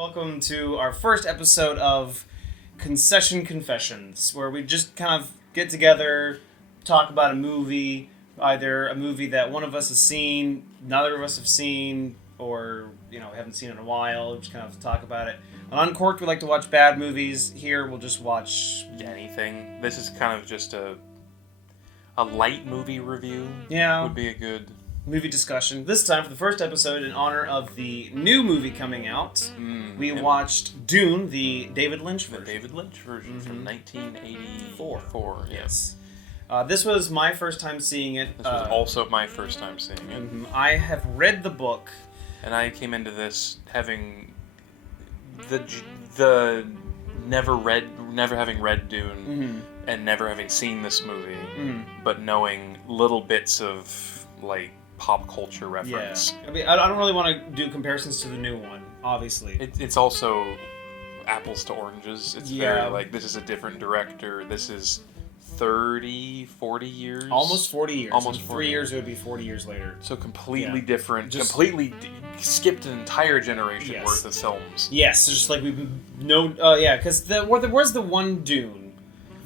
Welcome to our first episode of Concessions Confessions, where we just kind of get together, talk about a movie, either a movie that one of us has seen, neither of us have seen, or, haven't seen in a while, just kind of talk about it. On Uncorked, we like to watch bad movies. Here, we'll just watch anything. This is kind of just a light movie review. Yeah. Would be a good movie discussion. This time, for the first episode, in honor of the new movie coming out, we watched DUNE, the David Lynch version. The David Lynch version from 1984. Yes. This was my first time seeing it. This was also my first time seeing it. I have read the book. And I came into this having the never having read DUNE and never having seen this movie, but knowing little bits of like pop culture reference. Yeah. I mean, I don't really want to do comparisons to the new one, obviously. It's also apples to oranges. It's very like, this is a different director. This is 30, 40 years? Almost 40 years. Almost in 40 3 years, it would be 40 years later. So completely different. Completely skipped an entire generation worth of films. Yes, just like we've known... because there was the one Dune.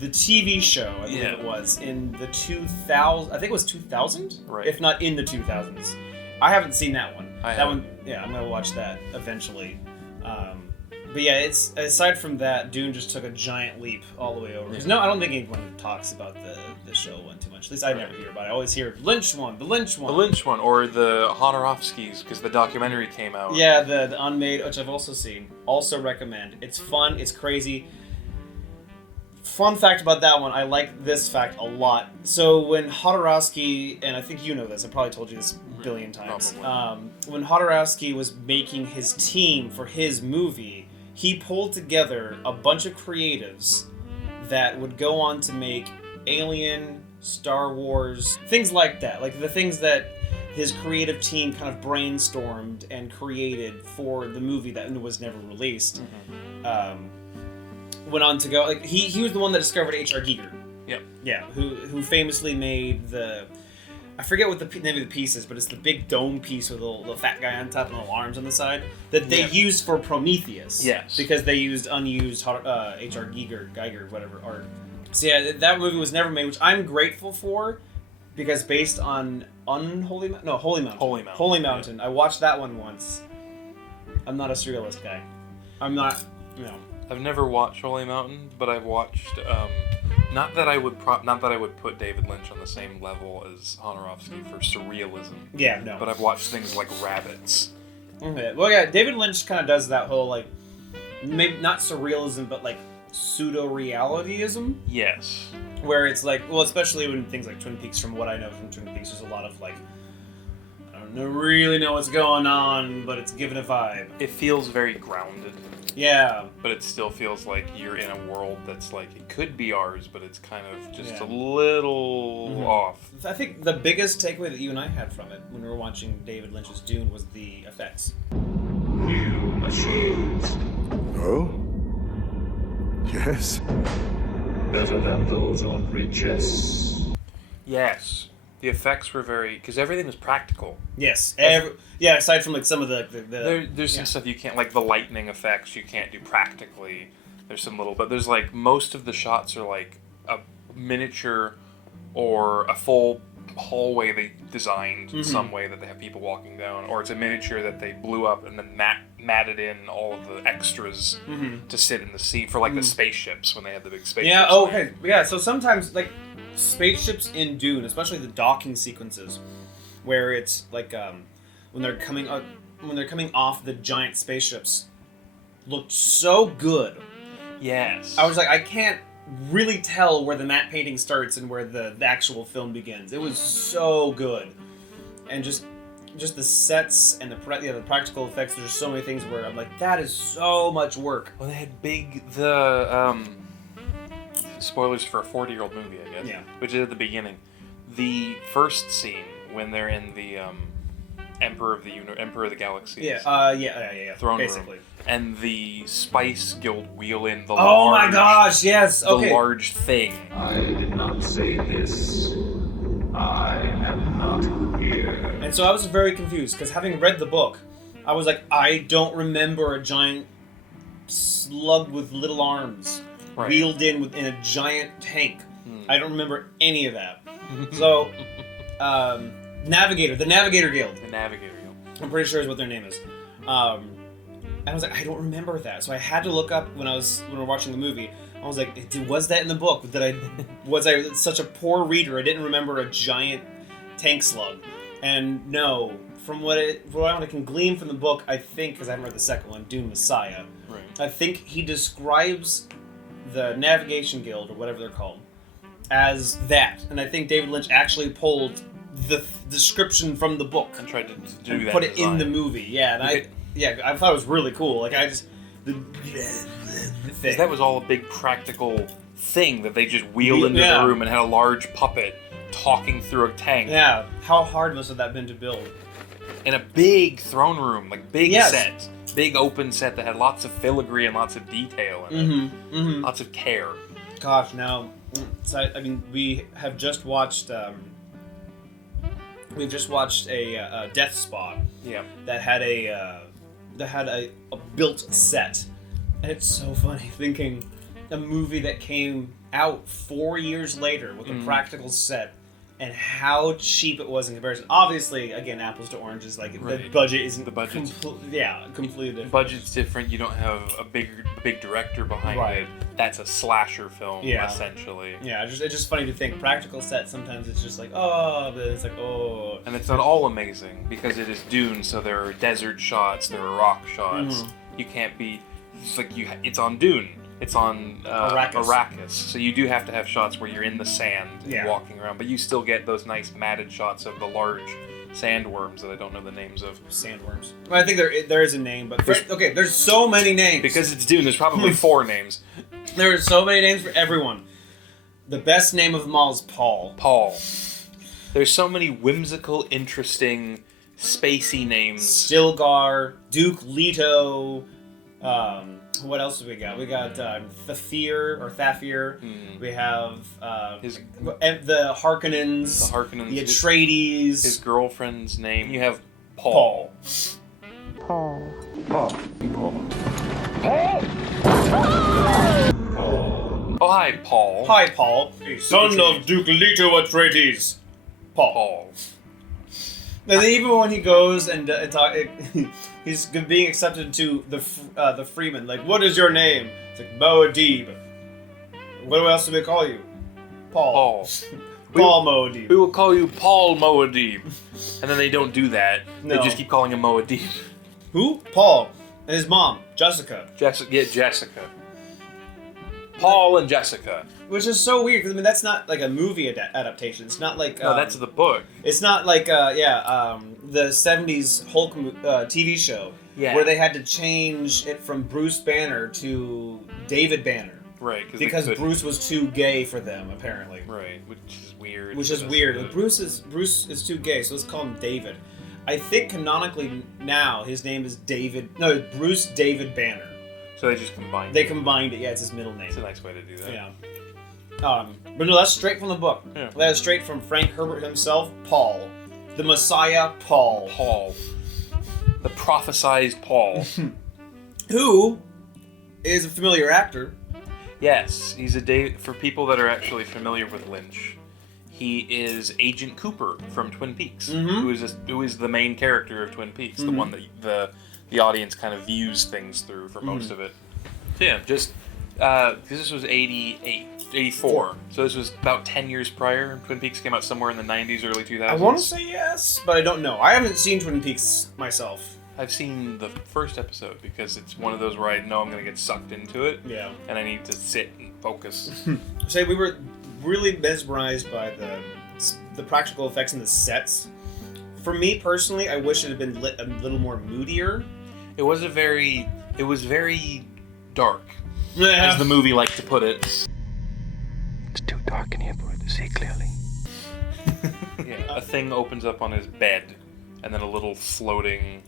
The TV show, I believe it was, in the 2000s. I think it was 2000? Right. If not in the 2000s. I haven't seen that one. I'm going to watch that eventually. But yeah, it's aside from that, Dune just took a giant leap all the way over. No, I don't think anyone talks about the show one too much. At least I never hear about it. I always hear the Lynch one, or the Honorovskys, because the documentary came out. Yeah, the Unmade, which I've also seen. Also recommend. It's fun, it's crazy. Fun fact about that one, I like this fact a lot. So when Jodorowsky, and I think you know this, I probably told you this a billion times. When Jodorowsky was making his team for his movie, he pulled together a bunch of creatives that would go on to make Alien, Star Wars, things like that. Like the things that his creative team kind of brainstormed and created for the movie that was never released. Went on to go, like, he was the one that discovered H.R. Giger. Yep. Yeah, who famously made I forget what the name of the piece is, but it's the big dome piece with the fat guy on top and the arms on the side that they used for Prometheus. Yes. Because they used unused H.R. Giger, whatever art. So yeah, that movie was never made, which I'm grateful for, because based on Holy Mountain. I watched that one once. I'm not a surrealist guy. I'm not, I've never watched Holy Mountain, but I've watched. Not that I would put David Lynch on the same level as Honorovsky for surrealism. Yeah, no. But I've watched things like Rabbits. Okay. Well, yeah, David Lynch kind of does that whole, like, maybe not surrealism, but like pseudo-realityism. Yes. Where it's like, well, especially when things like Twin Peaks, from what I know from Twin Peaks, there's a lot of like, I don't really know what's going on, but it's giving a vibe. It feels very grounded. Yeah. But it still feels like you're in a world that's like, it could be ours, but it's kind of just a little off. I think the biggest takeaway that you and I had from it when we were watching David Lynch's Dune was the effects. New machines. Oh? Yes? Better than those on Bridges. Yes. The effects were very... because everything was practical. Yes. Aside from like some of there's some stuff you can't... like the lightning effects you can't do practically. There's some little... but there's like... most of the shots are like a miniature or a full hallway they designed in some way that they have people walking down, or it's a miniature that they blew up and then matted in all of the extras to sit in the seat for like the spaceships when they had the big spaceships. Yeah, okay. Yeah, so sometimes like spaceships in Dune, especially the docking sequences, where it's like when they're coming off the giant spaceships, looked so good. Yes. I was like, I can't really tell where the matte painting starts and where the actual film begins. It was so good, and just the sets and the practical effects. There's so many things where I'm like, that is so much work. Well, they had spoilers for a 40-year-old movie, I guess. Yeah. Which is at the beginning. The first scene when they're in the Emperor of the Galaxy. Yeah. Throne basically. room. And the Spice Guild wheel in the my gosh, yes. Okay. The large thing. I did not say this. I am not here. And so I was very confused, because having read the book, I was like, I don't remember a giant slug with little arms, Right. wheeled in a giant tank. I don't remember any of that. Hmm. So, Navigator, the Navigator Guild. The Navigator. I'm pretty sure is what their name is. And I was like, I don't remember that, so I had to look up when we were watching the movie. I was like, was that in the book? Was I such a poor reader? I didn't remember a giant tank slug. And no, from what I can glean from the book, I think, because I haven't read the second one, Dune Messiah. Right. I think he describes the Navigation Guild, or whatever they're called, as that. And I think David Lynch actually pulled the description from the book And tried to do and that. put it design. in the movie. Yeah, and I thought it was really cool. Like, I just... The thing. That was all a big practical thing that they just wheeled into Yeah. the room and had a large puppet talking through a tank. Yeah, how hard must have that been to build? In a big throne room, like big Yes. set. Big open set that had lots of filigree and lots of detail in it. Lots of care. Gosh, now, so I mean, we have just watched. We've just watched a Death Spa Yeah. that had a built set, and it's so funny thinking a movie that came out 4 years later with a practical set. And how cheap it was in comparison. Obviously, again, apples to oranges. Like the Right. budget isn't The budget's- completely different. Budget's different. You don't have a big director behind Right. it. That's a slasher film, Yeah. essentially. Yeah, it's just funny to think. Practical sets, sometimes it's just like, oh, but it's like, oh. And it's not all amazing because it is Dune, so there are desert shots, there are rock shots. You can't be. It's like it's on Dune. It's on Arrakis. So you do have to have shots where you're in the sand and walking around, but you still get those nice matted shots of the large sandworms that I don't know the names of. Sandworms. Well, I think there is a name, but there's so many names. Because it's Dune, there's probably 4 names. There are so many names for everyone. The best name of them all is Paul. Paul. There's so many whimsical, interesting, spacey names. Stilgar, Duke Leto. What else do we got? We got Thafir. We have the Harkonnens. The Atreides. His girlfriend's name. You have Paul. Oh, hi, Paul. Hi, Paul. Son of Duke Leto Atreides. Paul. And then even when he goes and he's being accepted to the freeman, like, what is your name? It's like, Moadib. What else do they call you? Paul. Paul Moadib. We will call you Paul Moadib. And then they don't do that. No. They just keep calling him Moadib. Who? Paul. And his mom, Jessica. Jessica. Paul and Jessica. Which is so weird, because, I mean, that's not like a movie adaptation. It's not like... No, that's the book. It's not like, the 70s Hulk TV show. Yeah. Where they had to change it from Bruce Banner to David Banner. Right. Because Bruce was too gay for them, apparently. Right, which is weird. Like, Bruce is too gay, so let's call him David. I think canonically now his name is Bruce David Banner. So they just combined it. They combined it, yeah, it's his middle name. It's a nice way to do that. Yeah. But no, that's straight from the book. Yeah. That is straight from Frank Herbert himself, Paul. The Messiah, Paul. Paul. The prophesized Paul. Who is a familiar actor. Yes, he's for people that are actually familiar with Lynch, he is Agent Cooper from Twin Peaks, who is the main character of Twin Peaks, the one that the audience kind of views things through for most of it. So yeah, just because this was 84, so this was about 10 years prior. Twin Peaks came out somewhere in the 90s, early 2000s. I want to say yes, but I don't know. I haven't seen Twin Peaks myself. I've seen the first episode because it's one of those where I know I'm going to get sucked into it. Yeah. And I need to sit and focus. So we were really mesmerized by the practical effects and the sets. For me personally, I wish it had been lit a little more moodier. It was very dark, as the movie liked to put it. It's too dark in here for it to see clearly. Yeah, a thing opens up on his bed, and then a little floating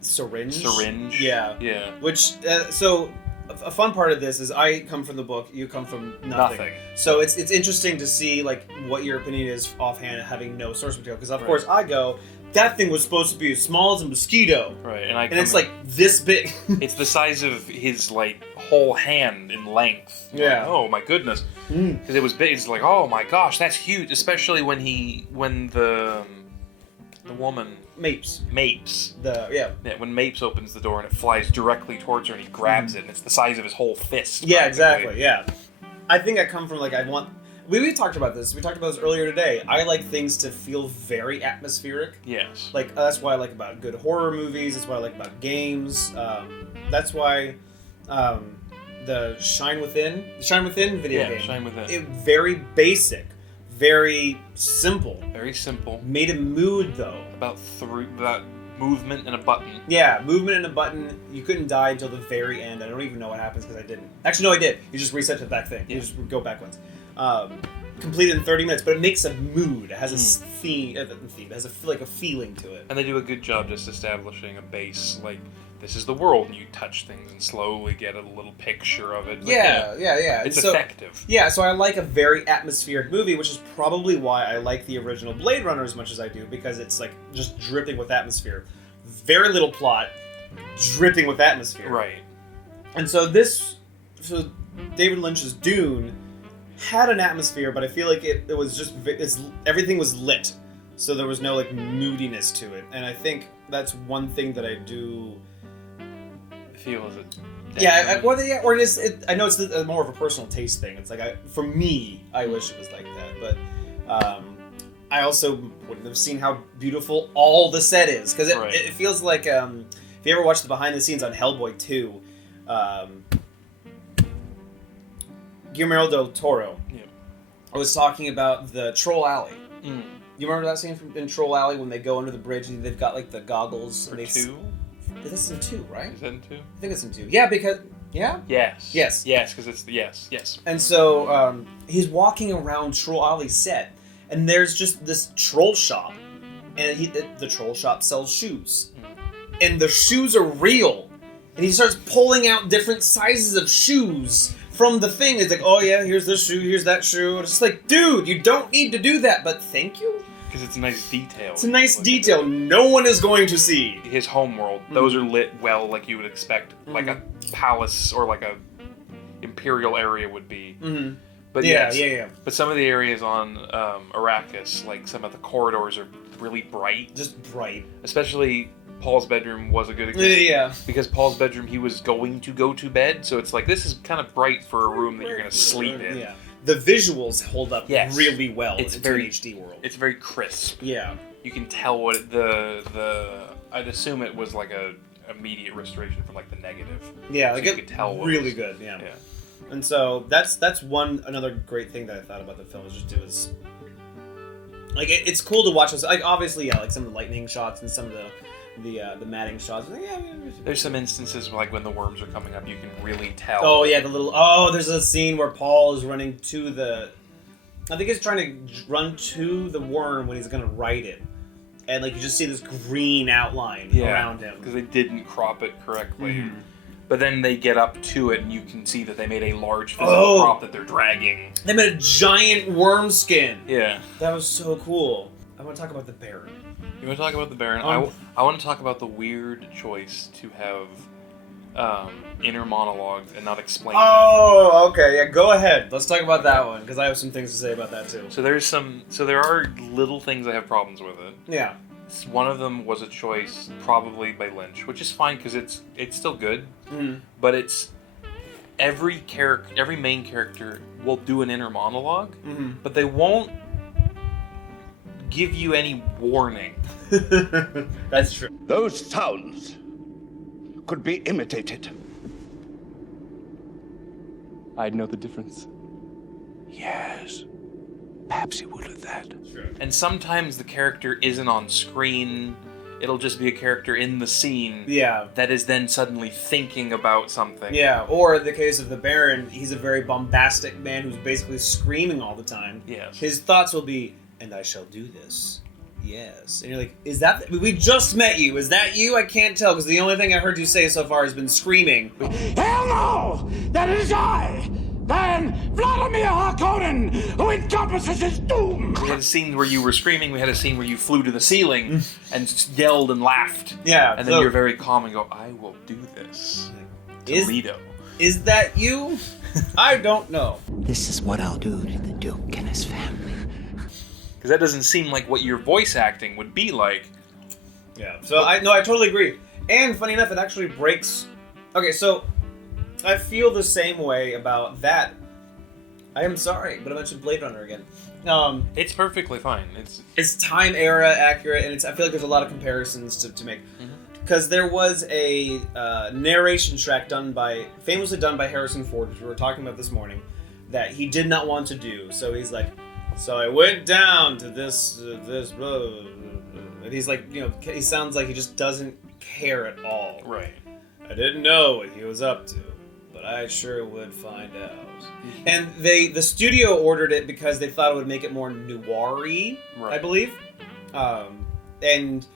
Syringe. syringe. Yeah. Yeah. Which, so a fun part of this is I come from the book, you come from nothing. So it's interesting to see like what your opinion is offhand, having no source material. Because of course I go, that thing was supposed to be as small as a mosquito. Right, and it's like this big. It's the size of his like whole hand in length. Yeah. Like, oh my goodness. Because it was big. It's like, oh my gosh, that's huge. Especially when the woman Mapes. When Mapes opens the door and it flies directly towards her and he grabs it and it's the size of his whole fist. Yeah, exactly. Yeah. I think I come from like we talked about this. We talked about this earlier today. I like things to feel very atmospheric. Yes. Like that's what I like about good horror movies. That's what I like about games. That's why the Shine Within video game. Shine Within. It very basic, very simple. Very simple. Made a mood though. About movement and a button. Yeah, movement and a button. You couldn't die until the very end. I don't even know what happens because I didn't. Actually, no, I did. You just reset to that thing. You just go backwards. Completed in 30 minutes, but it makes a mood. It has a theme. It has a feeling to it. And they do a good job just establishing a base. Like, this is the world, and you touch things and slowly get a little picture of it. Like, yeah. It's effective. Yeah, so I like a very atmospheric movie, which is probably why I like the original Blade Runner as much as I do, because it's like just dripping with atmosphere. Very little plot, dripping with atmosphere. Right. And so David Lynch's Dune had an atmosphere, but I feel like it was just everything was lit, so there was no like moodiness to it. And I think that's one thing that I do feel is it. Yeah, or it is. I know it's more of a personal taste thing. It's like for me, I wish it was like that, but I also wouldn't have seen how beautiful all the set is, because it feels like if you ever watched the behind the scenes on Hellboy 2. Guillermo del Toro was talking about the Troll Alley. You remember that scene in Troll Alley when they go under the bridge and they've got like the goggles? Or and two? This is in 2, right? Is that in 2? I think it's in 2. Yeah, because... Yeah? Yes. Yes. Yes, because it's... Yes. And so he's walking around Troll Alley's set, and there's just this troll shop. And the troll shop sells shoes. And the shoes are real. And he starts pulling out different sizes of shoes from the thing. It's like, oh yeah, here's this shoe, here's that shoe. And it's just like, dude, you don't need to do that, but thank you. Because it's a nice detail. It's a nice detail. No one is going to see. His homeworld, those are lit well like you would expect, like a palace or like a imperial area would be. But yeah. But some of the areas on Arrakis, like some of the corridors are really bright. Just bright. Especially Paul's bedroom was a good example. Yeah. Because Paul's bedroom, he was going to go to bed, so it's like, this is kind of bright for a room that you're going to sleep in. Yeah. The visuals hold up really well. It's very HD world. It's very crisp. Yeah. You can tell what I'd assume it was like a immediate restoration from like the negative. Yeah, so like you could tell what really good. Yeah. And so that's another great thing that I thought about the film is just it was like it's cool to watch those. Like obviously, like some of the lightning shots and some of the matting shots. There's some instances where, like when the worms are coming up, you can really tell. Oh yeah, there's a scene where Paul is running to I think he's trying to run to the worm when he's gonna ride it, and like you just see this green outline around him because they didn't crop it correctly. But then they get up to it, and you can see that they made a large physical crop that they're dragging. They made a giant worm skin. Yeah, that was so cool. I want to talk about the Baron. You want to talk about the Baron? I want to talk about the weird choice to have inner monologue and not explain. Oh, okay. Yeah, go ahead. Let's talk about that one because I have some things to say about that too. So there are little things I have problems with it. Yeah. One of them was a choice probably by Lynch, which is fine because it's still good. But it's every main character will do an inner monologue, but they won't give you any warning. That's true. Those sounds could be imitated. I'd know the difference. Yes. Perhaps he would have that. True. And sometimes the character isn't on screen. It'll just be a character in the scene that is then suddenly thinking about something. Yeah, or in the case of the Baron, he's a very bombastic man who's basically screaming all the time. Yes. His thoughts will be, and I shall do this. yes. And you're like, is that... We just met you. Is that you? I can't tell, because the only thing I heard you say so far has been screaming. Hell no! That is I! Then Vladimir Harkonnen, who encompasses his doom! We had a scene where you were screaming, we had a scene where you flew to the ceiling and yelled and laughed. Yeah. And then you're very calm and go, I will do this. Toledo. Is that you? I don't know. This is what I'll do to the Duke and his family. Because that doesn't seem like what your voice acting would be like. Yeah. So I totally agree. And funny enough, it actually breaks... Okay, so... I feel the same way about that. I am sorry, but I mentioned Blade Runner again. It's perfectly fine. It's time era accurate, and I feel like there's a lot of comparisons to make. Because there was a narration track famously done by Harrison Ford, which we were talking about this morning, that he did not want to do. So he's like, so I went down to this, blah, blah, blah. And he's like, he sounds like he just doesn't care at all. Right. I didn't know what he was up to, but I sure would find out. And the studio ordered it because they thought it would make it more noir-y, right. I believe. And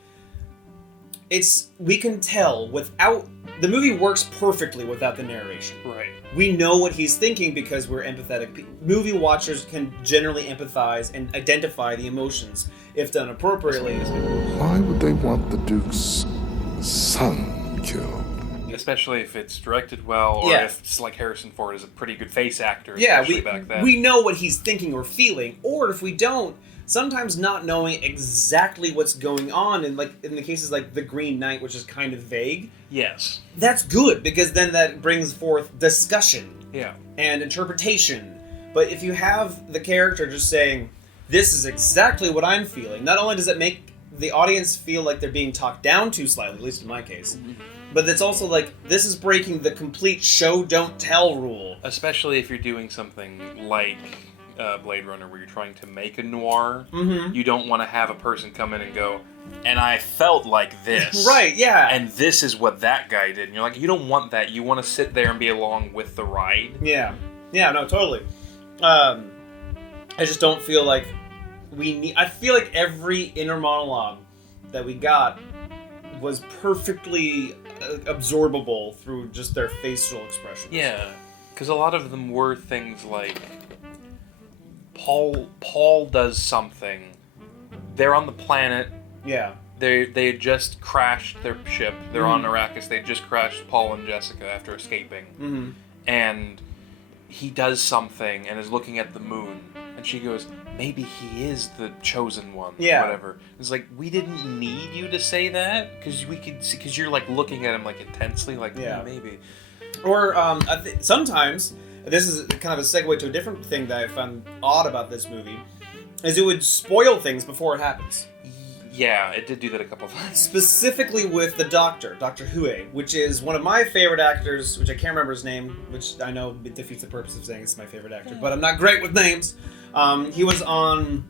we can tell the movie works perfectly without the narration. Right. We know what he's thinking because we're empathetic. Movie watchers can generally empathize and identify the emotions if done appropriately. Why would they want the Duke's son killed? Especially if it's directed well, or if it's like Harrison Ford is a pretty good face actor, especially back then. We know what he's thinking or feeling, or if we don't, sometimes not knowing exactly what's going on, and like in the cases like The Green Knight, which is kind of vague. Yes. That's good, because then that brings forth discussion. Yeah. And interpretation. But if you have the character just saying, this is exactly what I'm feeling, not only does it make the audience feel like they're being talked down to slightly, at least in my case, but it's also like, this is breaking the complete show don't tell rule. Especially if you're doing something like Blade Runner, where you're trying to make a noir. You don't want to have a person come in and go, and I felt like this. Right, yeah. And this is what that guy did. And you're like, you don't want that. You want to sit there and be along with the ride. Yeah. Yeah, no, totally. I just don't feel like I feel like every inner monologue that we got was perfectly absorbable through just their facial expressions. Yeah, because a lot of them were things like Paul does something. They're on the planet. Yeah. They had just crashed their ship. They're on Arrakis. They just crashed Paul and Jessica after escaping. And he does something and is looking at the moon. And she goes, maybe he is the chosen one, or whatever. It's like, we didn't need you to say that, because we could see, because you're like looking at him like intensely, like, maybe. Or sometimes, this is kind of a segue to a different thing that I found odd about this movie, is it would spoil things before it happens. Yeah, it did do that a couple of times. Specifically with the Doctor, Dr. Hue, which is one of my favorite actors, which I can't remember his name, which I know defeats the purpose of saying it's my favorite actor, but I'm not great with names. He was on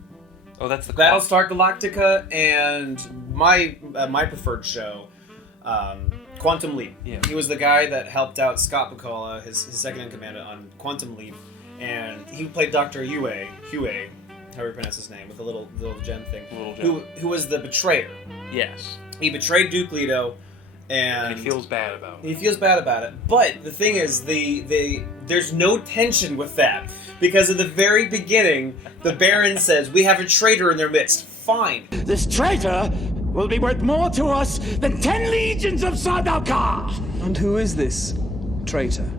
that's the Battlestar Galactica and my preferred show, Quantum Leap. Yeah. He was the guy that helped out Scott Bakula, his second in command, on Quantum Leap, and he played Dr. Hue, however you pronounce his name, with the little gem thing, who was the betrayer. Yes. He betrayed Duke Leto, and he feels bad about it. He feels bad about it. But the thing is, there's no tension with that. Because at the very beginning, the Baron says, we have a traitor in their midst. Fine. This traitor will be worth more to us than 10 legions of Sardaukar! And who is this traitor?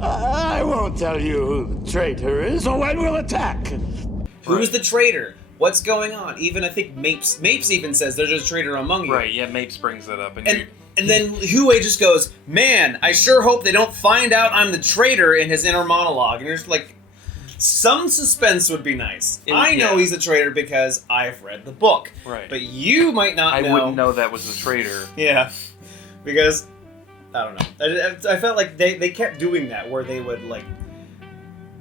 I won't tell you who the traitor is or when we'll attack. Who is the traitor? What's going on? Even I think Mapes even says there's a traitor among you. Right, yeah, Mapes brings that up. And then Hue just goes, man, I sure hope they don't find out I'm the traitor in his inner monologue. And you're just like, some suspense would be nice. I know he's a traitor because I've read the book. Right. But you might not know. I wouldn't know that was the traitor. Yeah. Because, I don't know. I felt like they kept doing that, where they would, like...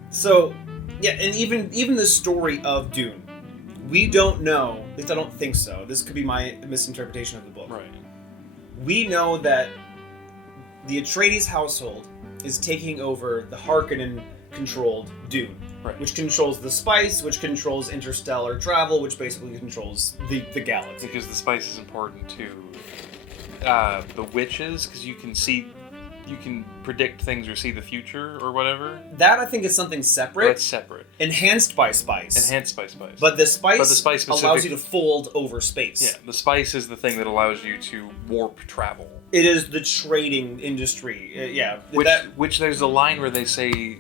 So, yeah, and even the story of Dune, we don't know, at least I don't think so. This could be my misinterpretation of the book. Right. We know that the Atreides household is taking over the Harkonnen controlled DUNE, Right. which controls the spice, which controls interstellar travel, which basically controls the galaxy. Because the spice is important to the witches, because you can predict things or see the future or whatever. That I think is something separate. That's separate. Enhanced by spice. Enhanced by spice. But the spice specific, allows you to fold over space. Yeah, the spice is the thing that allows you to warp travel. It is the trading industry. Yeah. Which there's a line where they say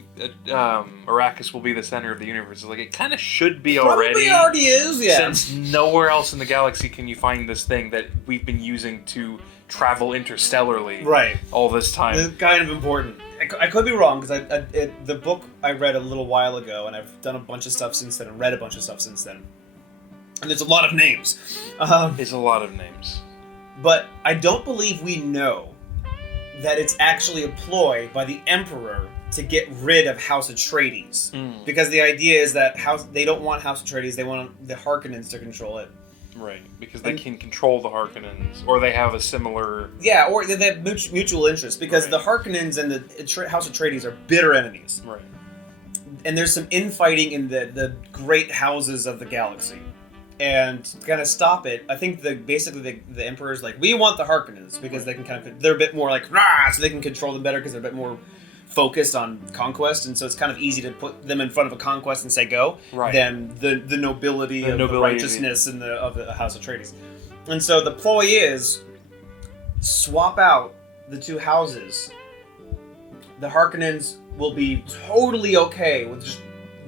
Arrakis will be the center of the universe. It's like, it kind of should be already. Probably already is, yeah. Since nowhere else in the galaxy can you find this thing that we've been using to travel interstellarly all this time. It's kind of important. I could be wrong, because the book I read a little while ago, and I've done a bunch of stuff since then, and read a bunch of stuff since then. And there's a lot of names. There's a lot of names. But I don't believe we know that it's actually a ploy by the Emperor to get rid of House Atreides. Because the idea is that they don't want House Atreides, they want the Harkonnens to control it. Right, because they can control the Harkonnens, or they have a similar... Yeah, or they have mutual interest, because the Harkonnens and the House Atreides are bitter enemies. Right. And there's some infighting in the great houses of the galaxy. And to kind of stop it, I think basically the Emperor's like, we want the Harkonnens, because they can they're a bit more like, rah, so they can control them better, because they're a bit more focused on conquest, and so it's kind of easy to put them in front of a conquest and say go, than the nobility of the righteousness of the House Atreides. And so the ploy is swap out the two houses. The Harkonnens will be totally okay with just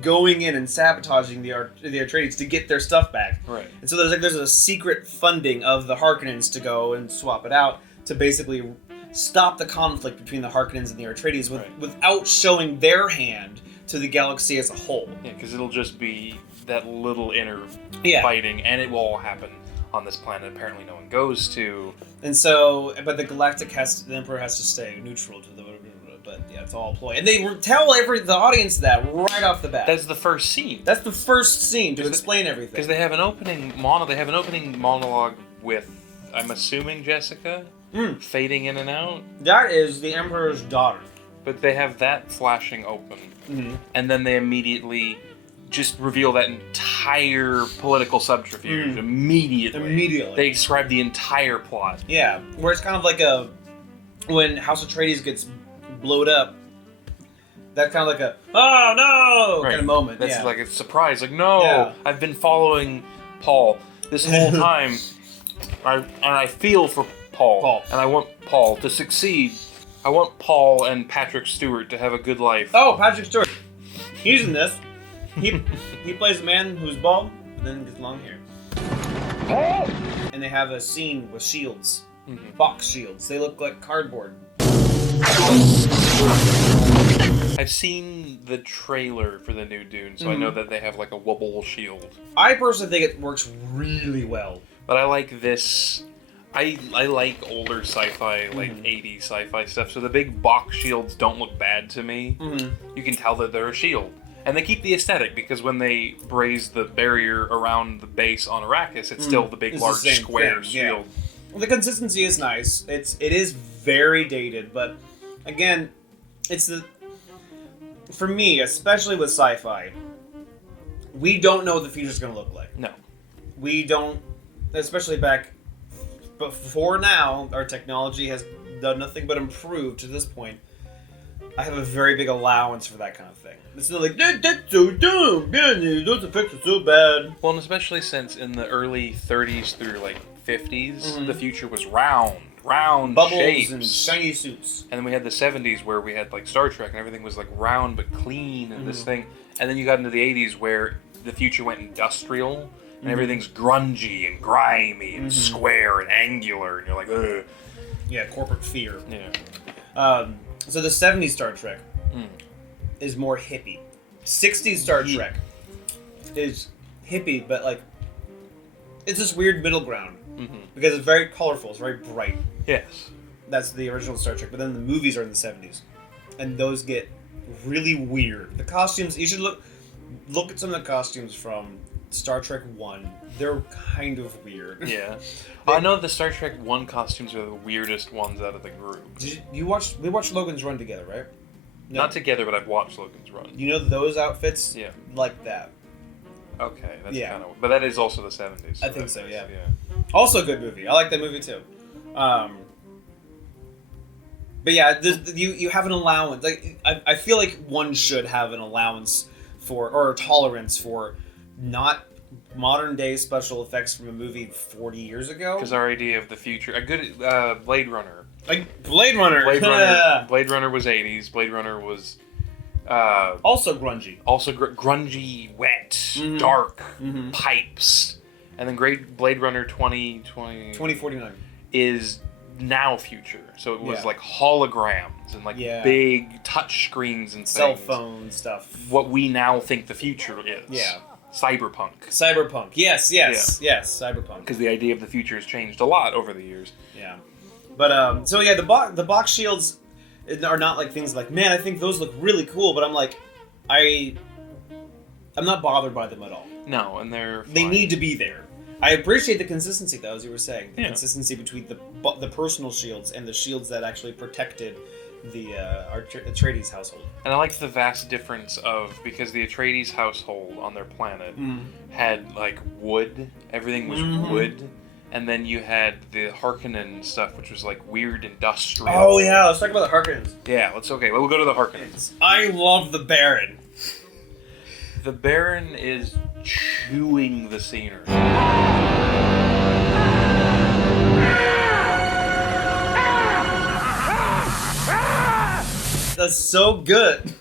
going in and sabotaging the Atreides to get their stuff back. Right. And so there's a secret funding of the Harkonnens to go and swap it out to basically stop the conflict between the Harkonnens and the Atreides without showing their hand to the galaxy as a whole. Yeah, because it'll just be that little inner fighting, and it will all happen on this planet apparently no one goes to. And so, but the Emperor has to stay neutral to the... But yeah, it's all a ploy. And they tell the audience that right off the bat. That's the first scene. That's the first scene to explain everything. Because they have an opening monologue with, I'm assuming, Jessica? Fading in and out. That is the Emperor's daughter. But they have that flashing open. And then they immediately just reveal that entire political subterfuge immediately. They describe the entire plot. Yeah, where it's kind of like when House Atreides gets blowed up, that's kind of like a, oh no, kind of moment. That's like a surprise. Like, no, I've been following Paul this whole time. I feel for Paul. And I want Paul to succeed. I want Paul and Patrick Stewart to have a good life. Oh, Patrick Stewart. He's in this. He plays a man who's bald, but then gets long hair. Paul! And they have a scene with shields. Box shields. They look like cardboard. I've seen the trailer for the new Dune, so I know that they have like a wobble shield. I personally think it works really well. But I like this... I like older sci-fi, like 80s sci-fi stuff, so the big box shields don't look bad to me. You can tell that they're a shield. And they keep the aesthetic, because when they braze the barrier around the base on Arrakis, it's still the big, large, square shield. Well, the consistency is nice. It is very dated, but again, for me, especially with sci-fi, we don't know what the future's going to look like. No. We don't, especially back before now, our technology has done nothing but improve to this point. I have a very big allowance for that kind of thing. It's not like, that's so dumb, those effects are so bad. Well, and especially since in the early 30s through like 50s, the future was round bubbles shapes. And shiny suits. And then we had the 70s where we had like Star Trek and everything was like round but clean and this thing. And then you got into the 80s where the future went industrial and everything's grungy and grimy and square and angular, and you're like, ugh. Yeah, corporate fear. Yeah. So the 70s Star Trek is more hippie. 60s Star Trek is hippie, but like, it's this weird middle ground. Because it's very colorful, it's very bright. Yes. That's the original Star Trek, but then the movies are in the 70s. And those get really weird. The costumes, you should look at some of the costumes from Star Trek 1. They're kind of weird. Yeah. I know the Star Trek 1 costumes are the weirdest ones out of the group. We watched Logan's Run together, right? No. Not together, but I've watched Logan's Run. You know those outfits? Yeah. Like that. Okay, that's Yeah. kind of... But that is also the 70s. I think so, yeah. Also a good movie. I like that movie too. But yeah, you have an allowance. Like I feel like one should have an allowance for, or a tolerance for, not modern day special effects from a movie 40 years ago. Because our idea of the future... A good... Blade Runner. Like Blade Runner. Blade Runner was 80s. Blade Runner was... also grungy. Also grungy, wet, dark, pipes. And then Blade Runner 2049 is now future. So it was Yeah. like holograms and like big touch screens and cell things. phone stuff. What we now think the future is. Yeah. Cyberpunk. Yes, cyberpunk. Because the idea of the future has changed a lot over the years. Yeah. But so yeah, the box shields are not like things like, man, I think those look really cool, but I'm like, I'm not bothered by them at all. No, and they need to be there. I appreciate the consistency, though, as you were saying. The Yeah. consistency between the personal shields and the shields that actually protected the Atreides household. And I like the vast difference of, because the Atreides household on their planet had like wood, everything was wood, and then you had the Harkonnen stuff, which was like weird industrial. Oh yeah, let's talk about the Harkonnens. Yeah, we'll go to the Harkonnens. I love the Baron. The Baron is chewing the scenery. That's so good.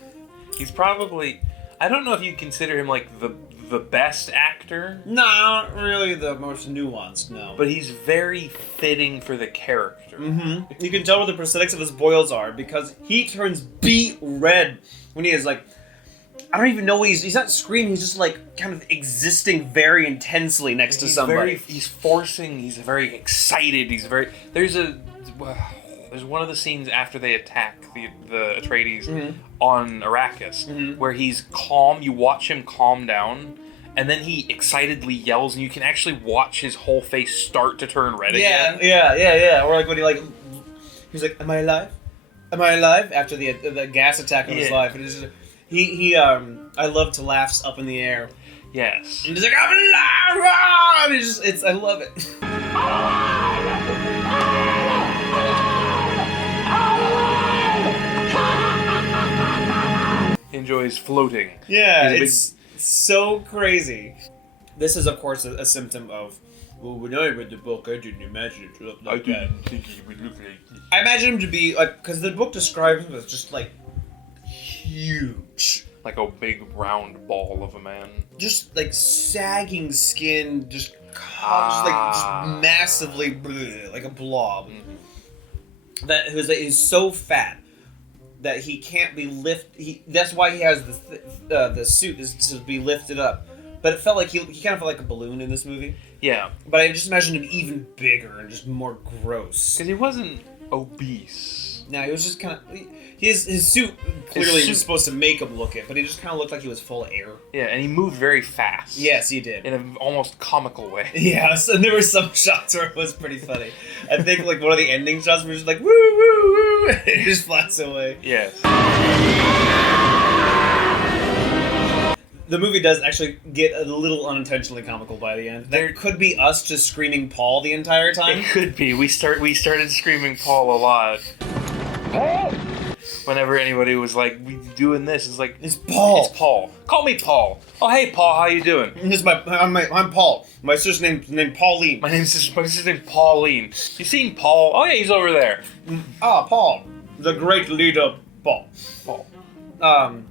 He's probably... I don't know if you consider him like the best actor. No, not really the most nuanced, no. But he's very fitting for the character. You can tell where the prosthetics of his boils are, because he turns beet red when he is like... I don't even know what he's not screaming, he's just like kind of existing very intensely next to somebody. He's very excited, There's one of the scenes after they attack the Atreides on Arrakis where he's calm, you watch him calm down, and then he excitedly yells, and you can actually watch his whole face start to turn red again. Yeah. Or like when he's like, "Am I alive? Am I alive?" After the gas attack on his life, and it's just, I love to laughs up in the air. Yes. And he's like, "I'm alive!" Ah! And I love it. He enjoys floating. Yeah, it's so crazy. This is, of course, a symptom of, well, when I read the book, I didn't imagine it to look like that. think he would look like this. I imagine him to be, like, because the book describes him as just, like, huge. Like a big round ball of a man. Just, like, sagging skin, just massively, like a blob. That is so fat that he can't be that's why he has the suit, is to be lifted up. But it felt like he kind of felt like a balloon in this movie. Yeah. But I just imagined him even bigger and just more gross. Because he wasn't obese. No, he was just kind of... His suit clearly was supposed to make him look it, but he just kind of looked like he was full of air. Yeah, and he moved very fast. Yes, he did. In an almost comical way. Yes, and there were some shots where it was pretty funny. I think like one of the ending shots where just like, woo, woo, woo, and it just flats away. Yes. The movie does actually get a little unintentionally comical by the end. There could be us just screaming Paul the entire time. It could be. We started screaming Paul a lot. Paul! Whenever anybody was like, "We doing this," it's like, It's Paul. It's Paul. Call me Paul. Oh, hey Paul, how you doing? I'm Paul. My sister's named Pauline. My sister's named Pauline. You seen Paul? Oh yeah, he's over there. Ah, Paul, the great leader, Paul. Paul.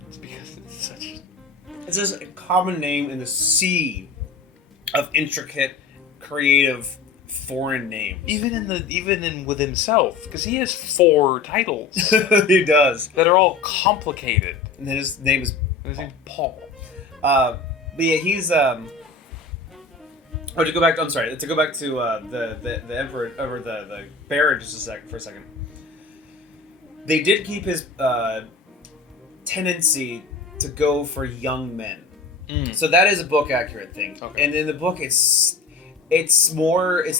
It's because it's such. It's just a common name in the sea of intricate, creative, foreign names. Even with himself, because he has 4 titles. He does. That are all complicated. And then his name is Paul. But yeah, he's to go back to the Emperor, or the Baron for a second. They did keep his tendency to go for young men. So that is a book accurate thing. Okay. And in the book it's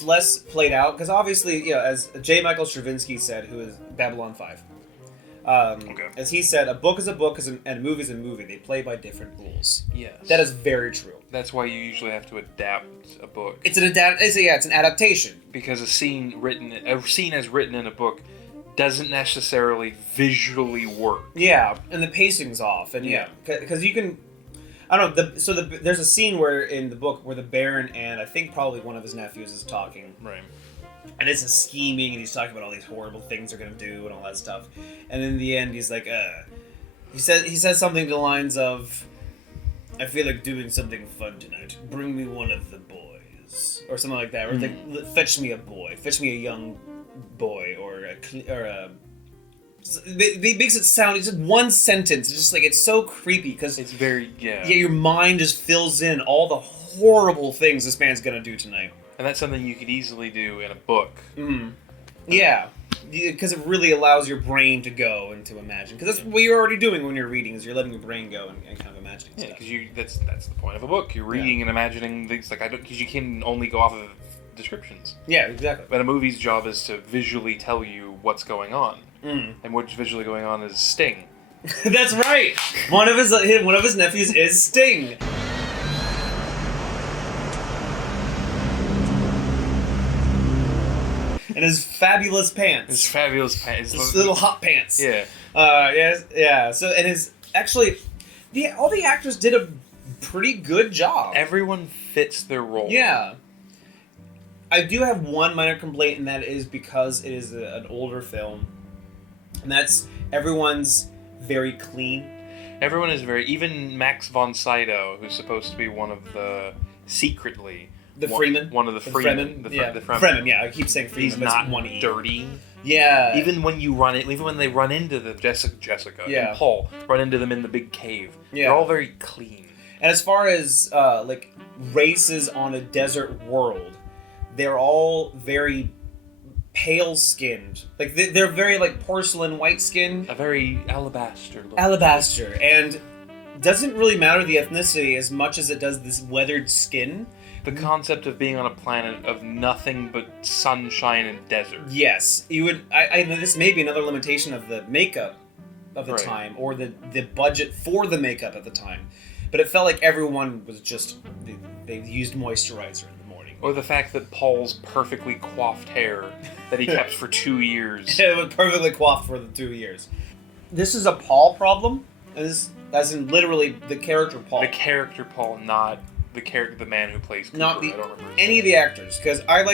less played out, because obviously, as J. Michael Straczynski said, who is Babylon 5, As he said, a book is a book and a movie is a movie. They play by different rules. Yes. That is very true. That's why you usually have to adapt a book. It's an adaptation. Because a scene as written in a book doesn't necessarily visually work. Yeah, and the pacing's off, and because you can, I don't know. There's a scene where in the book where the Baron and I think probably one of his nephews is talking, Right. and it's a scheming, and he's talking about all these horrible things they're gonna do and all that stuff, and in the end he's like, he says something to the lines of, "I feel like doing something fun tonight. Bring me one of the boys," or something like that. Or like, fetch me a boy, fetch me a young boy, or a. It makes it sound. It's just one sentence. It's just like it's so creepy because it's very your mind just fills in all the horrible things this man's gonna do tonight. And that's something you could easily do in a book. Yeah, because it really allows your brain to go and to imagine. Because that's what you're already doing when you're reading, is you're letting your brain go and kind of imagining stuff. Yeah, because that's the point of a book. You're reading and imagining things because you can only go off of descriptions. Yeah, exactly. But a movie's job is to visually tell you what's going on. And what's visually going on is Sting. That's right. One of his nephews is Sting. And his fabulous pants. His little hot pants. Yeah. Yes. Yeah. So all the actors did a pretty good job. Everyone fits their role. Yeah. I do have one minor complaint, and that is because it is an older film. And that's everyone's very clean. Everyone is even Max von Sydow, who's supposed to be one of the secretly Freemen. One of the Freemen. The Freemen. Yeah, I keep saying Freemen. He's not one E. dirty. Yeah. Even when they run into the Jessica and Paul run into them in the big cave. Yeah. They're all very clean. And as far as like races on a desert world, they're all very pale-skinned. Like they're very like porcelain white-skinned. A very alabaster look. Alabaster, and doesn't really matter the ethnicity as much as it does this weathered skin. The concept of being on a planet of nothing but sunshine and desert. Yes, you would. I this may be another limitation of the makeup of the time, or the budget for the makeup at the time. But it felt like everyone was just they used moisturizer in the morning. Or the fact that Paul's perfectly coiffed hair that he kept for 2 years. It was perfectly coiffed for the 2 years. This is a Paul problem, and this, as in literally the character Paul. The character Paul, not the man who plays Cooper. Not I don't remember any of the actors, because I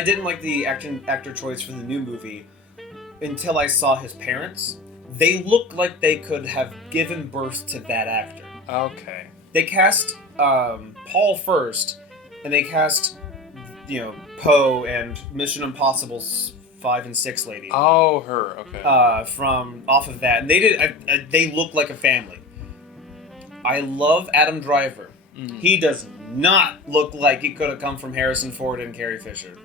didn't like the actor choice for the new movie until I saw his parents. They look like they could have given birth to that actor. Okay. They cast Paul first, and they cast Poe and Mission Impossible 5 and 6 lady. Oh, her. Okay. From off of that, and they look like a family. I love Adam Driver. Mm-hmm. He does not look like he could have come from Harrison Ford and Carrie Fisher.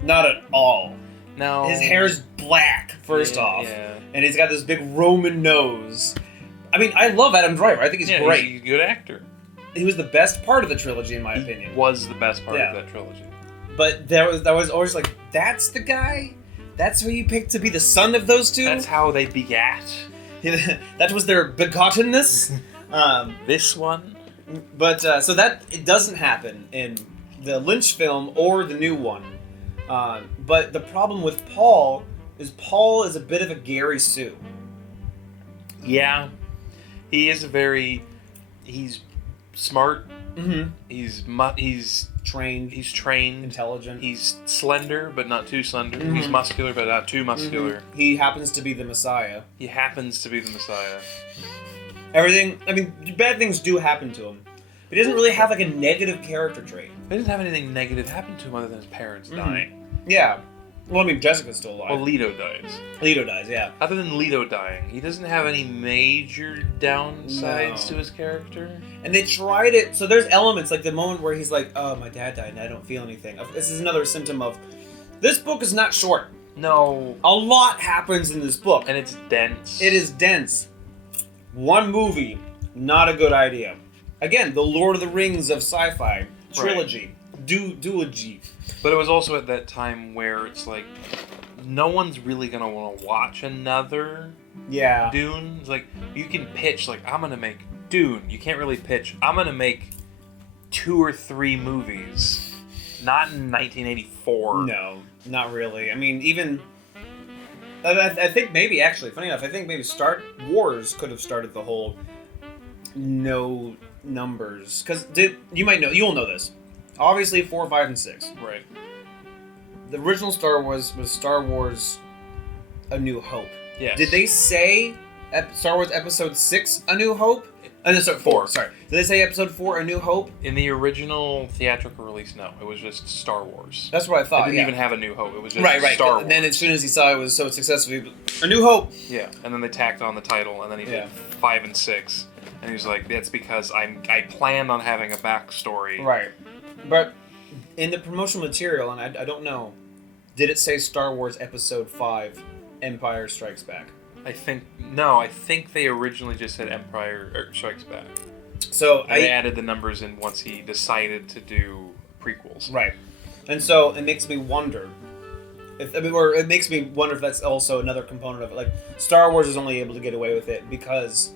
Not at all. No. His hair's black, first off. Yeah. And he's got this big Roman nose. I mean, I love Adam Driver. I think he's great. He's a good actor. He was the best part of the trilogy, in my opinion. Was the best part of that trilogy. But that was always like, that's the guy? That's who you picked to be the son of those two? That's how they begat. That was their begottenness? This one? But, so that, it doesn't happen in the Lynch film or the new one. But the problem with Paul is a bit of a Gary Sue. Yeah. He's smart. Mm-hmm. He's trained. Intelligent. He's slender, but not too slender. Mm-hmm. He's muscular, but not too muscular. Mm-hmm. He happens to be the Messiah. Bad things do happen to him. But he doesn't really have like a negative character trait. He doesn't have anything negative happen to him other than his parents dying. Yeah. Well, I mean, Jessica's still alive. Well, Leto dies. Leto dies, yeah. Other than Leto dying, he doesn't have any major downsides to his character. And they tried it, so there's elements, like the moment where he's like, oh, my dad died and I don't feel anything. This is another symptom of, this book is not short. No. A lot happens in this book. And it's dense. It is dense. One movie, not a good idea. Again, the Lord of the Rings of sci-fi trilogy. Duology. But it was also at that time where it's like no one's really gonna want to watch another Yeah. Dune. It's like, you can pitch, like, I'm gonna make Dune. You can't really pitch, I'm gonna make 2 or 3 movies. Not in 1984. No, not really. I mean, even... I think maybe, actually, funny enough, I think maybe Star Wars could have started the whole no numbers. Because you might know, you'll know this. Obviously, 4, 5, and 6. Right. The original Star Wars was Star Wars A New Hope. Yes. Did they say Star Wars Episode 6 A New Hope? No, sorry, 4. Sorry. Did they say Episode 4 A New Hope? In the original theatrical release, no. It was just Star Wars. That's what I thought. It didn't even have A New Hope. It was just right. Star Wars. And then as soon as he saw it was so successful, he was, A New Hope. Yeah, and then they tacked on the title, and then he did 5 and 6. And he was like, that's because I planned on having a backstory. Right. But in the promotional material, and I don't know, did it say Star Wars Episode 5 Empire Strikes Back? I think they originally just said Empire Strikes Back. So and they added the numbers in once he decided to do prequels. Right. And so it makes me wonder if that's also another component of it. Like, Star Wars is only able to get away with it because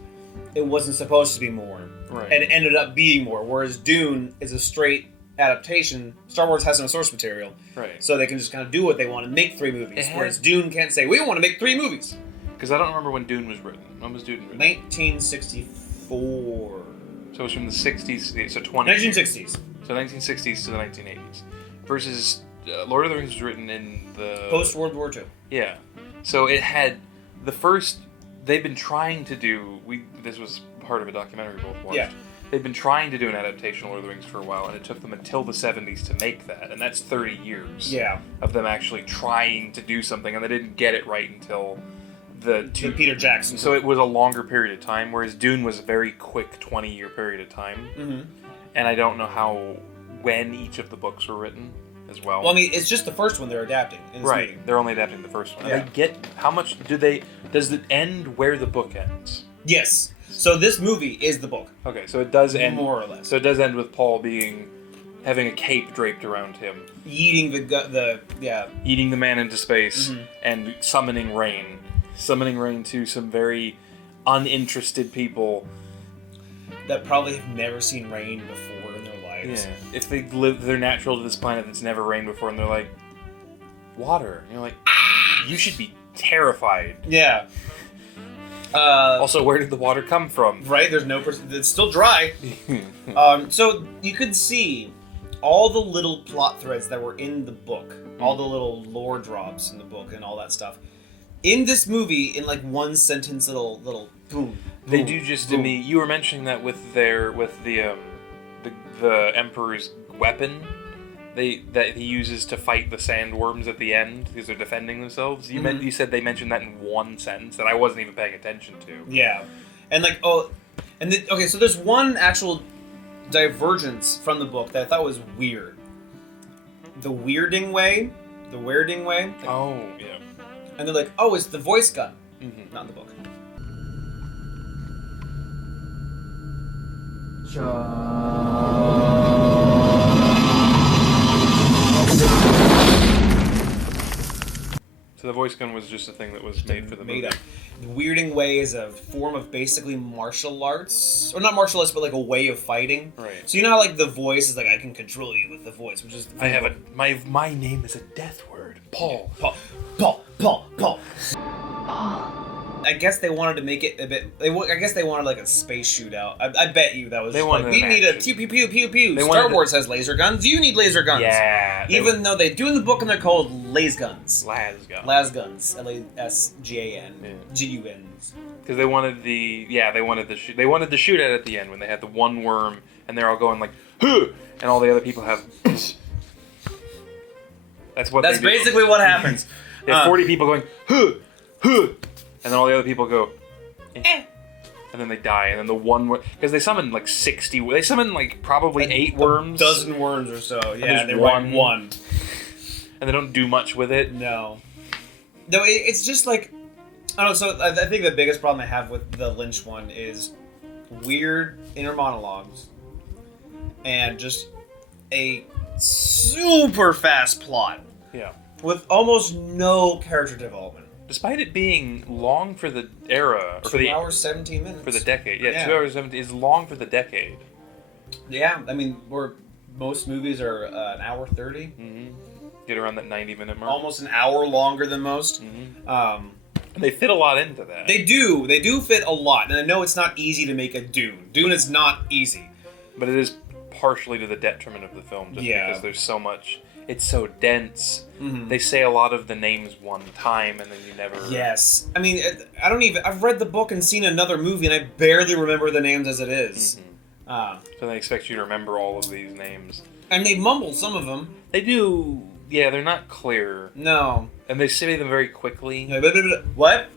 it wasn't supposed to be more. Right. And it ended up being more. Whereas Dune is a straight adaptation. Star Wars has no source material. Right. So they can just kind of do what they want and make 3 movies. Whereas Dune can't say, we want to make 3 movies. Because I don't remember when Dune was written. When was Dune written? 1964. So it was from the 60s, so 20... 1960s. So 1960s to the 1980s. Versus Lord of the Rings was written in the... Post-World War II. Yeah. So it had the first... They've been trying to do... This was part of a documentary we both watched. Yeah. They've been trying to do an adaptation of Lord of the Rings for a while, and it took them until the 70s to make that. And that's 30 years of them actually trying to do something, and they didn't get it right until... The Peter Jackson. So it was a longer period of time, whereas Dune was a very quick 20-year period of time. Mm-hmm. And I don't know when each of the books were written as well. Well, I mean, it's just the first one they're adapting in this meeting. They're only adapting the first one. Yeah. And they get how much does it end where the book ends? Yes. So this movie is the book. Okay, so it does end more or less. So it does end with Paul having a cape draped around him, eating eating the man into space, Mm-hmm. and summoning rain to some very uninterested people that probably have never seen rain before in their lives. Yeah, if they're natural to this planet that's never rained before, and they're like, water, and you're like, you should be terrified. Yeah. Also, where did the water come from? Right, there's no it's still dry. So you could see all the little plot threads that were in the book, all the little lore drops in the book and all that stuff. In this movie, in like one sentence, little boom. They do just to me. You were mentioning that with the Emperor's weapon, that he uses to fight the sandworms at the end because they're defending themselves. You said they mentioned that in one sentence that I wasn't even paying attention to. Yeah, and so there's one actual divergence from the book that I thought was weird. The weirding way. Like, oh yeah. And they're like, oh, it's the voice gun. Mm-hmm. Not in the book. So the voice gun was just a thing that was made for the movie. Up. The weirding way is a form of basically martial arts. Or not martial arts, but like a way of fighting. Right. So you know how like the voice is like, I can control you with the voice, which is... my name is a death word. Paul. Paul. I guess they wanted to make it a bit... I guess they wanted like a space shootout. I bet you that was... They wanted we need a pew pew pew pew pew. Star Wars has laser guns. You need laser guns. Yeah. Even though they do in the book and they're called las guns. Las guns. L-A-S-G-A-N. Yeah. G-U-N-s. Because they wanted the shootout at the end when they had the one worm and they're all going like, huh! And all the other people have... That's basically what happens. They have 40 people going, huh! Huh! And then all the other people go, eh. And then they die. And then the one... Because they summon like 60... They summon like probably 8 worms. A dozen worms or so. Yeah, they one. one. And they don't do much with it. No, it's just like... I don't know, so I think the biggest problem I have with the Lynch one is weird inner monologues and just a super fast plot. Yeah. with almost no character development. Despite it being long for the era, or for 2 the hours 17 minutes for the decade. Yeah, Yeah. 2 hours 17 is long for the decade. Yeah, I mean, most movies are an hour 30. Get around that 90-minute mark. Almost an hour longer than most. They fit a lot into that. They do fit a lot, and I know it's not easy to make a Dune. Dune is not easy. But it is partially to the detriment of the film, just Yeah. because there's so much. It's so dense. They say a lot of the names one time, and then you never. Yes, I mean, I've read the book and seen another movie, and I barely remember the names as it is. So they expect you to remember all of these names. And they mumble some of them. They do. Yeah, they're not clear, No. and they say them very quickly. What?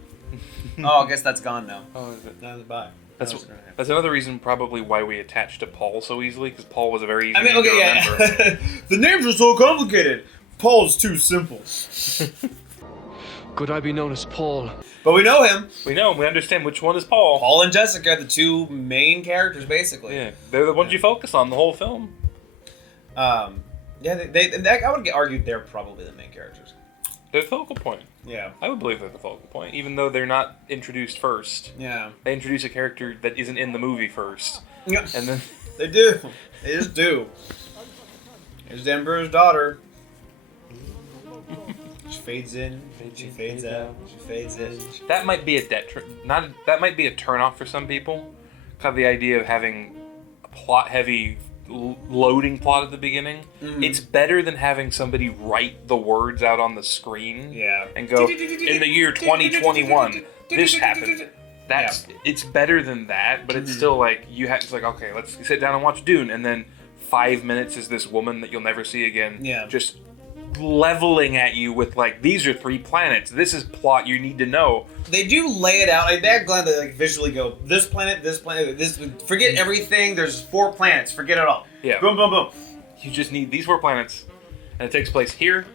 Oh, I guess that's gone now. Oh, is it? No, bye. That's another reason probably why we attached to Paul so easily, because Paul was a very easy I mean, name to okay, remember. yeah. The names are so complicated. Paul's too simple. Could I be known as Paul? But we know him. We know him. We understand which one is Paul. Paul and Jessica are the two main characters, basically. Yeah, they're the ones you focus on the whole film. Yeah, I would argue they're probably the main characters. They're the focal point. Yeah. I would believe they're the focal point, even though they're not introduced first. Yeah. They introduce a character that isn't in the movie first. Yeah. And then They do. They just do. Here's the Emperor's daughter. She fades in. She fades out. She fades in. that might be a that might be a turnoff for some people. Kind of the idea of having a plot-heavy loading plot at the beginning. It's better than having somebody write the words out on the screen. Yeah. And go, in the year 2021, this happened. It's better than that, but it's still like it's like, okay, let's sit down and watch Dune, and then 5 minutes is this woman that you'll never see again. Yeah. Just leveling at you with like, these are 3 planets. This is plot you need to know. They do lay it out. I'm glad they like visually go, this planet, this. Forget everything. There's 4 planets. Forget it all. Yeah. Boom, boom, boom. You just need these 4 planets, and it takes place here.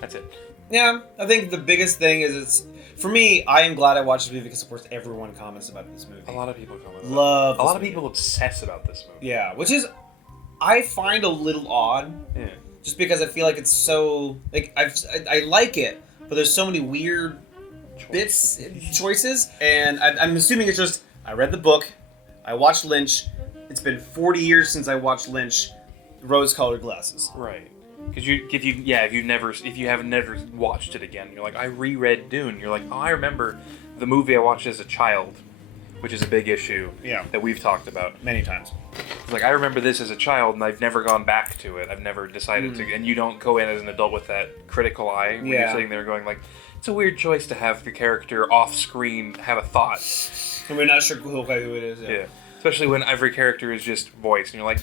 That's it. Yeah, I think the biggest thing is for me, I am glad I watched this movie because of course everyone comments about this movie. A lot of people comment. Love A lot of this movie. people obsess about this movie. Yeah, which is I find a little odd. Yeah. Just because I feel like it's so like I like it, but there's so many weird choices, and I'm assuming it's just I read the book, I watched Lynch. It's been 40 years since I watched Lynch. Rose-colored glasses. Right. Because if you have never watched it again, you're like, I reread Dune. You're like, oh, I remember the movie I watched as a child, which is a big issue that we've talked about Many times. It's like, I remember this as a child, and I've never gone back to it. I've never decided to. And you don't go in as an adult with that critical eye when you're sitting there going like, it's a weird choice to have the character off screen have a thought. And we're not sure who it is. Yeah. Especially when every character is just voice, and you're like,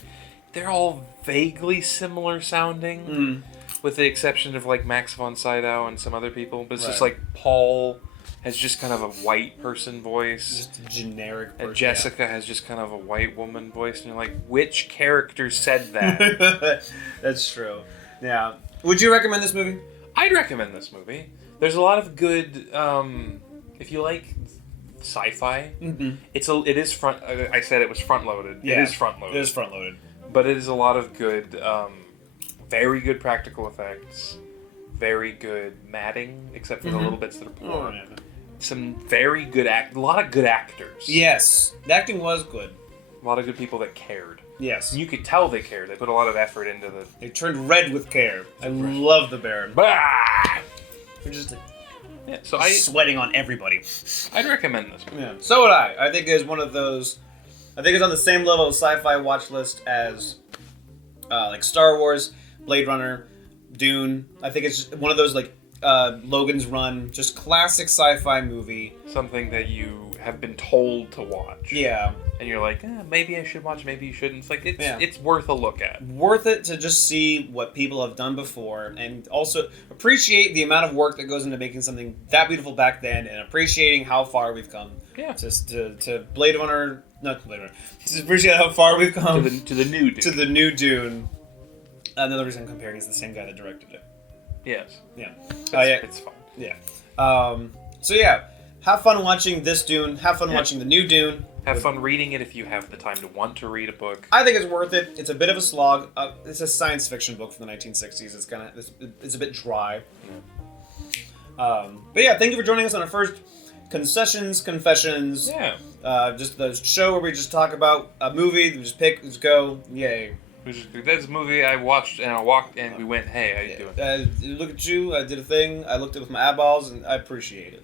they're all vaguely similar sounding, with the exception of like Max von Sydow and some other people. But it's just like Paul has just kind of a white person voice. Just a generic person. And Jessica has just kind of a white woman voice, and you're like, which character said that? That's true. Yeah. Would you recommend this movie? I'd recommend this movie. There's a lot of good. If you like sci-fi, it is front. I said it was front loaded. Yeah. It is front loaded. It is front loaded. But it is a lot of good, very good practical effects, very good matting, except for the little bits that are poor. Oh, yeah. Some very good a lot of good actors. Yes, the acting was good. A lot of good people that cared. Yes. And you could tell they cared. They put a lot of effort into the. They turned red with care. I love the Baron. Bah! We're just like, Yeah, so sweating on everybody. I'd recommend this movie. Yeah. So would I. I think it's one of those. I think it's on the same level of sci-fi watch list as like Star Wars, Blade Runner, Dune. I think it's just one of those like Logan's Run, just classic sci-fi movie. Something that you have been told to watch. Yeah. And you're like, maybe I should watch, maybe you shouldn't. It's like, Yeah. it's worth a look at. Worth it to just see what people have done before and also appreciate the amount of work that goes into making something that beautiful back then and appreciating how far we've come. Yeah. To Blade Runner, not Blade Runner. Just appreciate how far we've come. To the new Dune. To the new Dune. Another reason I'm comparing is the same guy that directed it. Yes. Yeah. It's fun. Yeah. So yeah, have fun watching this Dune. Have fun watching the new Dune. Have fun reading it if you have the time to want to read a book. I think it's worth it. It's a bit of a slog. It's a science fiction book from the 1960s. It's a bit dry. But yeah, thank you for joining us on our first Concessions Confessions. Yeah. Just the show where we just talk about a movie. We just pick, just go, yay. That's a movie I watched and I walked and we went, hey, how you doing? Look at you. I did a thing. I looked at it with my eyeballs and I appreciate it.